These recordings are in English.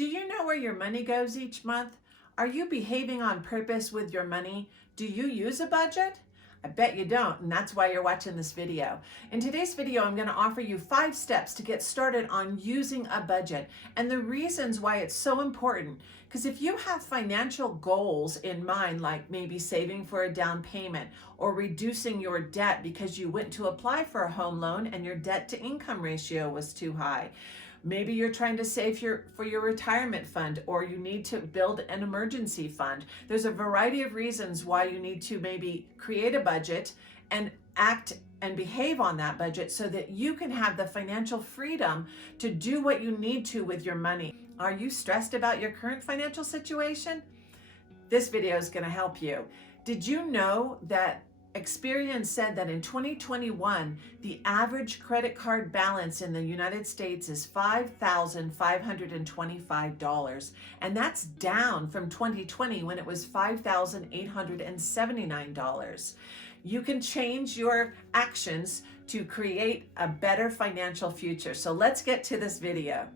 Do you know where your money goes each month? Are you behaving on purpose with your money? Do you use a budget? I bet you don't, and that's why you're watching this video. In today's video, I'm going to offer you 5 steps to get started on using a budget and the reasons why it's so important. Because if you have financial goals in mind, like maybe saving for a down payment or reducing your debt because you went to apply for a home loan and your debt to income ratio was too high, maybe you're trying to save for your retirement fund, or you need to build an emergency fund. There's a variety of reasons why you need to maybe create a budget and act and behave on that budget so that you can have the financial freedom to do what you need to with your money. Are you stressed about your current financial situation? This video is going to help you. Did you know that Experian said that in 2021, the average credit card balance in the United States is $5,525, and that's down from 2020 when it was $5,879. You can change your actions to create a better financial future. So let's get to this video.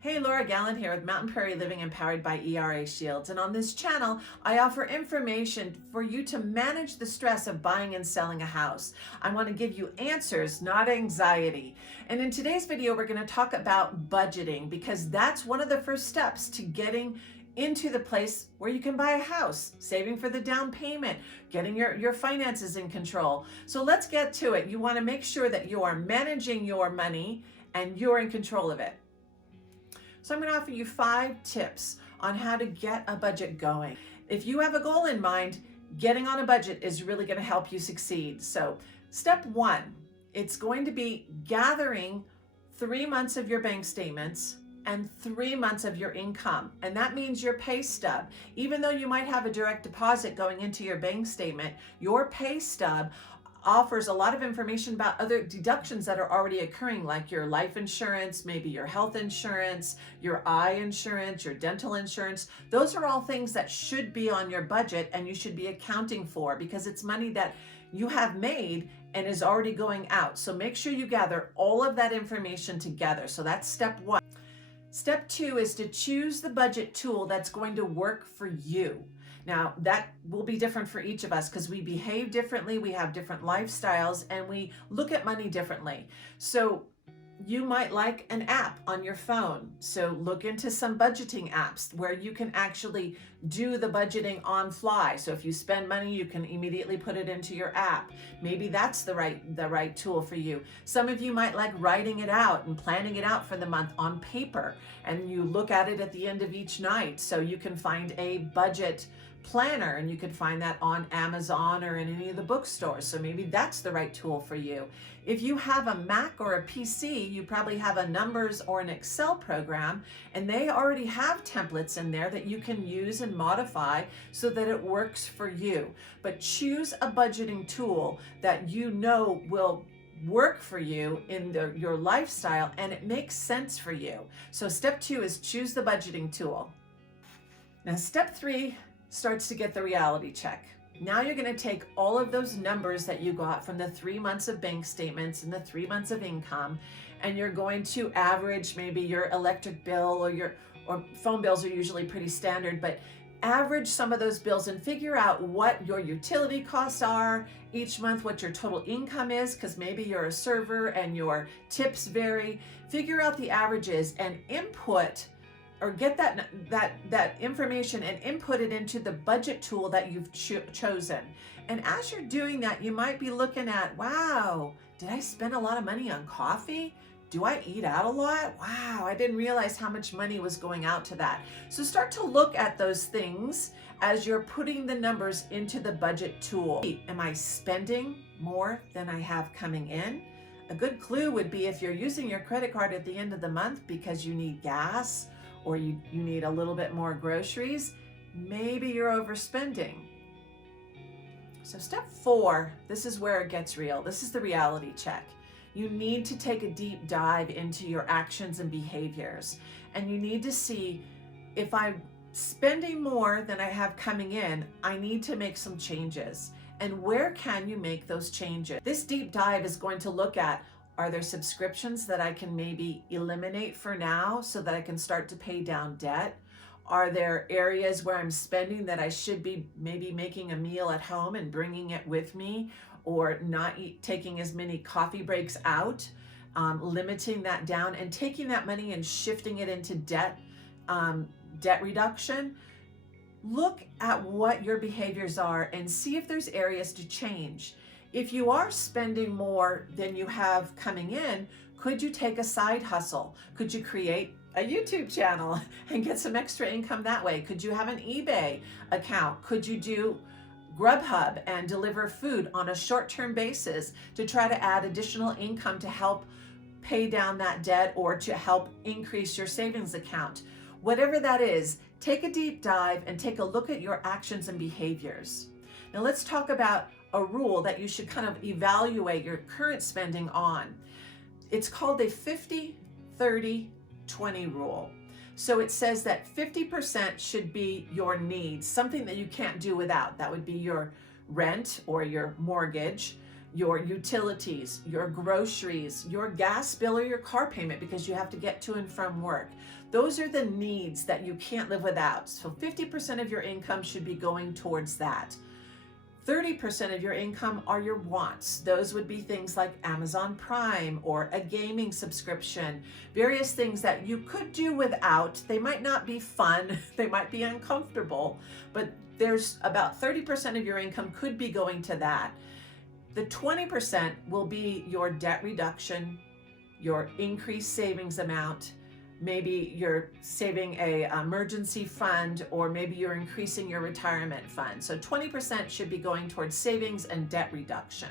Hey, Laura Gallant here with Mountain Prairie Living and powered by ERA Shields. And on this channel, I offer information for you to manage the stress of buying and selling a house. I want to give you answers, not anxiety. And in today's video, we're going to talk about budgeting, because that's one of the first steps to getting into the place where you can buy a house, saving for the down payment, getting your finances in control. So let's get to it. You want to make sure that you are managing your money and you're in control of it. So I'm going to offer you 5 tips on how to get a budget going. If you have a goal in mind, getting on a budget is really going to help you succeed. So step 1, it's going to be gathering 3 months of your bank statements and 3 months of your income. And that means your pay stub. Even though you might have a direct deposit going into your bank statement, your pay stub offers a lot of information about other deductions that are already occurring, like your life insurance, maybe your health insurance, your eye insurance, your dental insurance. Those are all things that should be on your budget and you should be accounting for, because it's money that you have made and is already going out. So make sure you gather all of that information together. So that's step 1. Step 2 is to choose the budget tool that's going to work for you. Now, that will be different for each of us because we behave differently, we have different lifestyles, and we look at money differently. So you might like an app on your phone. So look into some budgeting apps where you can actually do the budgeting on fly. So if you spend money, you can immediately put it into your app. Maybe that's the right tool for you. Some of you might like writing it out and planning it out for the month on paper, and you look at it at the end of each night. So you can find a budget planner, and you can find that on Amazon or in any of the bookstores. So maybe that's the right tool for you. If you have a Mac or a PC, you probably have a Numbers or an Excel program, and they already have templates in there that you can use and modify so that it works for you. But choose a budgeting tool that you know will work for you in your lifestyle and it makes sense for you. So step 2 is choose the budgeting tool. Now step 3 starts to get the reality check. Now you're going to take all of those numbers that you got from the 3 months of bank statements and the 3 months of income, and you're going to average maybe your electric bill or phone bills are usually pretty standard, but average some of those bills and figure out what your utility costs are each month, what your total income is, because maybe you're a server and your tips vary. Figure out the averages and input or get that information and input it into the budget tool that you've chosen. And as you're doing that, you might be looking at, wow, did I spend a lot of money on coffee? Do I eat out a lot? Wow, I didn't realize how much money was going out to that. So start to look at those things as you're putting the numbers into the budget tool. Am I spending more than I have coming in? A good clue would be if you're using your credit card at the end of the month because you need gas, or you need a little bit more groceries, maybe you're overspending. So step 4, this is where it gets real. This is the reality check. You need to take a deep dive into your actions and behaviors. And you need to see, if I'm spending more than I have coming in, I need to make some changes. And where can you make those changes? This deep dive is going to look at Are there subscriptions that I can maybe eliminate for now so that I can start to pay down debt? Are there areas where I'm spending that I should be maybe making a meal at home and bringing it with me, or not taking as many coffee breaks out, limiting that down and taking that money and shifting it into debt reduction? Look at what your behaviors are and see if there's areas to change. If you are spending more than you have coming in, could you take a side hustle? Could you create a YouTube channel and get some extra income that way? Could you have an eBay account? Could you do Grubhub and deliver food on a short-term basis to try to add additional income to help pay down that debt or to help increase your savings account? Whatever that is, take a deep dive and take a look at your actions and behaviors. Now let's talk about a rule that you should kind of evaluate your current spending on. It's called a 50-30-20 rule. So it says that 50% should be your needs, something that you can't do without. That would be your rent or your mortgage, your utilities, your groceries, your gas bill or your car payment because you have to get to and from work. Those are the needs that you can't live without. So 50% of your income should be going towards that. 30% of your income are your wants. Those would be things like Amazon Prime or a gaming subscription, various things that you could do without. They might not be fun, they might be uncomfortable, but there's about 30% of your income could be going to that. The 20% will be your debt reduction, your increased savings amount. Maybe you're saving a emergency fund, or maybe you're increasing your retirement fund. So 20% should be going towards savings and debt reduction.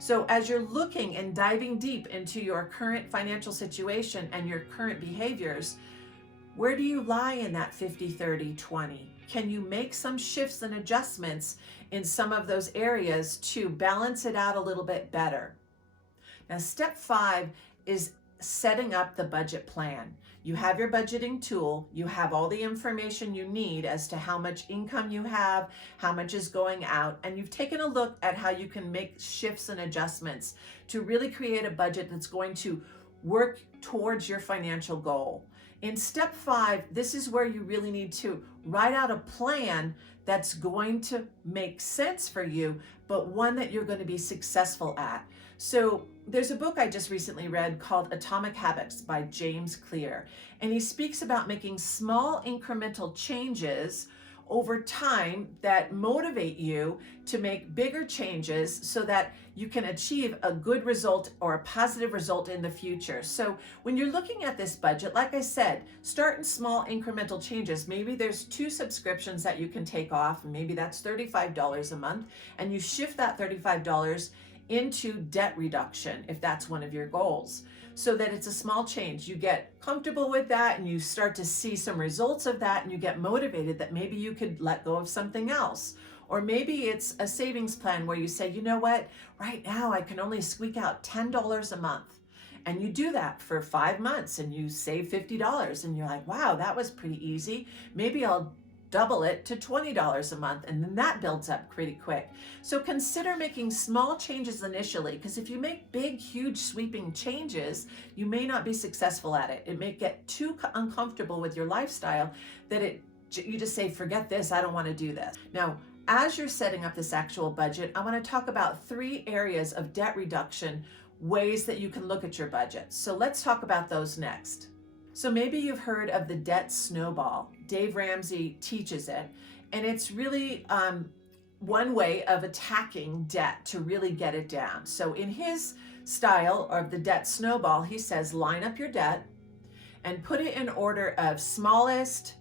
So as you're looking and diving deep into your current financial situation and your current behaviors, where do you lie in that 50-30-20? Can you make some shifts and adjustments in some of those areas to balance it out a little bit better? Now, step 5 is setting up the budget plan. You have your budgeting tool, you have all the information you need as to how much income you have, how much is going out, and you've taken a look at how you can make shifts and adjustments to really create a budget that's going to work towards your financial goal. In step 5, this is where you really need to write out a plan that's going to make sense for you, but one that you're going to be successful at. So there's a book I just recently read called Atomic Habits by James Clear, and he speaks about making small incremental changes over time that motivate you to make bigger changes so that you can achieve a good result or a positive result in the future. So when you're looking at this budget, like I said, start in small incremental changes. Maybe there's 2 subscriptions that you can take off, and maybe that's $35 a month, and you shift that $35 into debt reduction if that's one of your goals, so that it's a small change. You get comfortable with that and you start to see some results of that, and you get motivated that maybe you could let go of something else. Or maybe it's a savings plan where you say, you know what, right now I can only squeak out $10 a month. And you do that for 5 months and you save $50, and you're like, wow, that was pretty easy. Maybe I'll double it to $20 a month, and then that builds up pretty quick. So consider making small changes initially, because if you make big, huge, sweeping changes, you may not be successful at it. It may get too uncomfortable with your lifestyle that you just say, forget this, I don't want to do this. Now, as you're setting up this actual budget, I want to talk about 3 areas of debt reduction, ways that you can look at your budget. So let's talk about those next. So maybe you've heard of the debt snowball. Dave Ramsey teaches it, and it's really one way of attacking debt to really get it down. So in his style of the debt snowball, he says, line up your debt and put it in order of smallest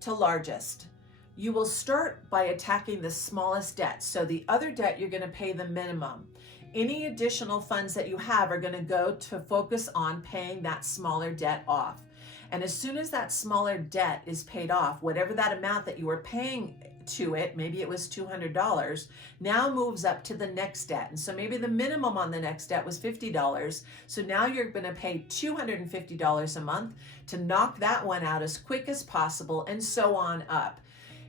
to largest. You will start by attacking the smallest debt. So the other debt, you're going to pay the minimum. Any additional funds that you have are going to go to focus on paying that smaller debt off. And as soon as that smaller debt is paid off, whatever that amount that you were paying to it, maybe it was $200, now moves up to the next debt. And so maybe the minimum on the next debt was $50. So now you're going to pay $250 a month to knock that one out as quick as possible, and so on up.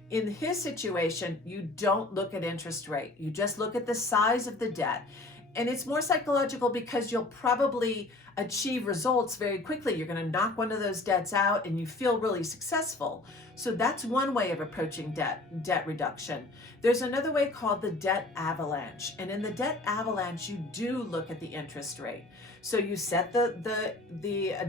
In his situation, you don't look at interest rate. You just look at the size of the debt. And it's more psychological because you'll probably achieve results very quickly. You're going to knock one of those debts out and you feel really successful. So that's one way of approaching debt reduction. There's another way called the debt avalanche. And in the debt avalanche, you do look at the interest rate. So you set the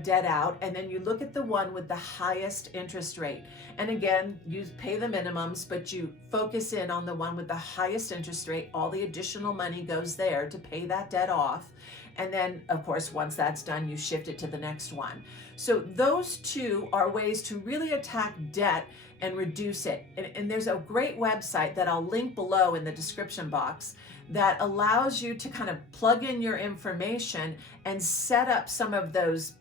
debt out, and then you look at the one with the highest interest rate. And again, you pay the minimums, but you focus in on the one with the highest interest rate. All the additional money goes there to pay that debt off. And then, of course, once that's done, you shift it to the next one. So those two are ways to really attack debt and reduce it. And there's a great website that I'll link below in the description box that allows you to kind of plug in your information and set up some of those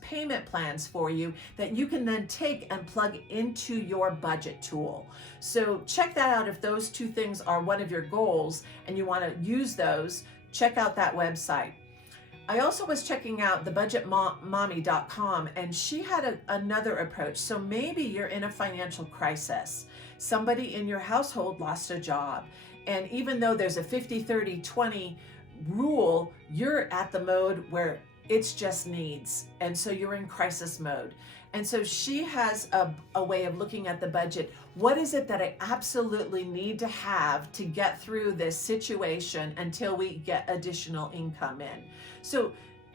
payment plans for you that you can then take and plug into your budget tool. So check that out if those two things are one of your goals and you want to use those. Check out that website. I also was checking out thebudgetmommy.com, and she had another approach. So maybe you're in a financial crisis. Somebody in your household lost a job. And even though there's a 50-30-20 rule, you're at the mode where it's just needs. And so you're in crisis mode. And so she has a way of looking at the budget. What is it that I absolutely need to have to get through this situation until we get additional income in? So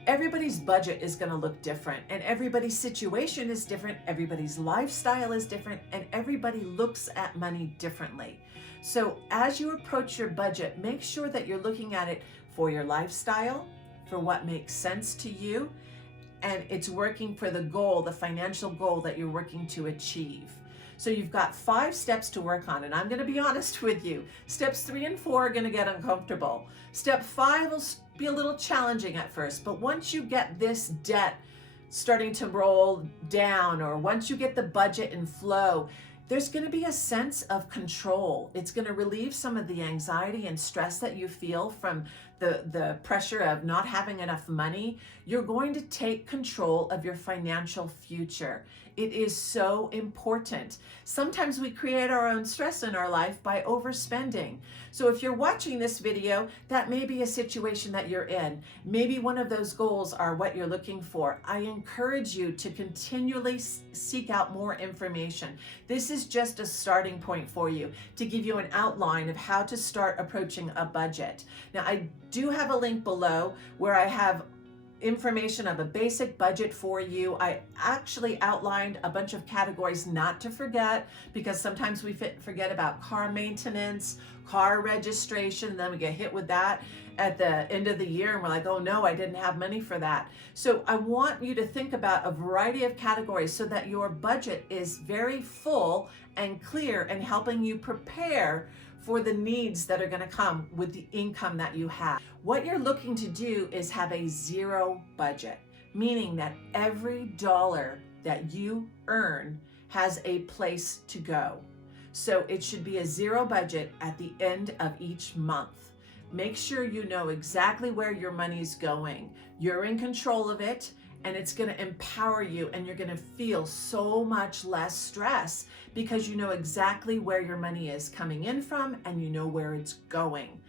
everybody's budget is going to look different, and everybody's situation is different. Everybody's lifestyle is different, and everybody looks at money differently. So as you approach your budget, make sure that you're looking at it for your lifestyle, for what makes sense to you, and it's working for the goal, the financial goal that you're working to achieve. So you've got 5 steps to work on, and I'm going to be honest with you. Steps 3 and 4 are going to get uncomfortable. Step 5 will be a little challenging at first, but once you get this debt starting to roll down, or once you get the budget in flow, there's going to be a sense of control. It's going to relieve some of the anxiety and stress that you feel from the pressure of not having enough money. You're going to take control of your financial future. It is so important. Sometimes we create our own stress in our life by overspending. So if you're watching this video, that may be a situation that you're in. Maybe one of those goals are what you're looking for. I encourage you to continually seek out more information. This is just a starting point for you to give you an outline of how to start approaching a budget. Now, I do have a link below where I have information of a basic budget for you. I actually outlined a bunch of categories not to forget, because sometimes we forget about car maintenance, car registration, then we get hit with that at the end of the year and we're like, oh no, I didn't have money for that. So I want you to think about a variety of categories so that your budget is very full and clear and helping you prepare for the needs that are going to come with the income that you have. What you're looking to do is have a zero budget, meaning that every dollar that you earn has a place to go. So it should be a zero budget at the end of each month. Make sure you know exactly where your money's going. You're in control of it, and it's going to empower you, and you're going to feel so much less stress because you know exactly where your money is coming in from and you know where it's going.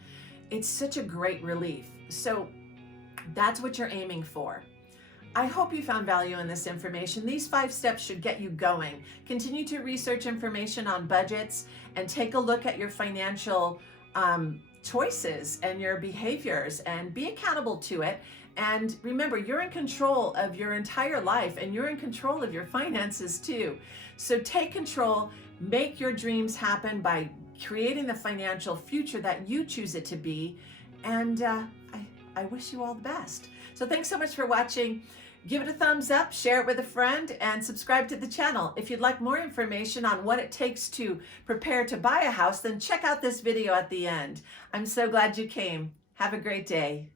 It's such a great relief. So that's what you're aiming for. I hope you found value in this information. These 5 steps should get you going. Continue to research information on budgets and take a look at your financial choices and your behaviors and be accountable to it. And remember, you're in control of your entire life, and you're in control of your finances too. So take control, make your dreams happen by creating the financial future that you choose it to be. And I wish you all the best. So thanks so much for watching. Give it a thumbs up, share it with a friend, and subscribe to the channel. If you'd like more information on what it takes to prepare to buy a house, then check out this video at the end. I'm so glad you came. Have a great day.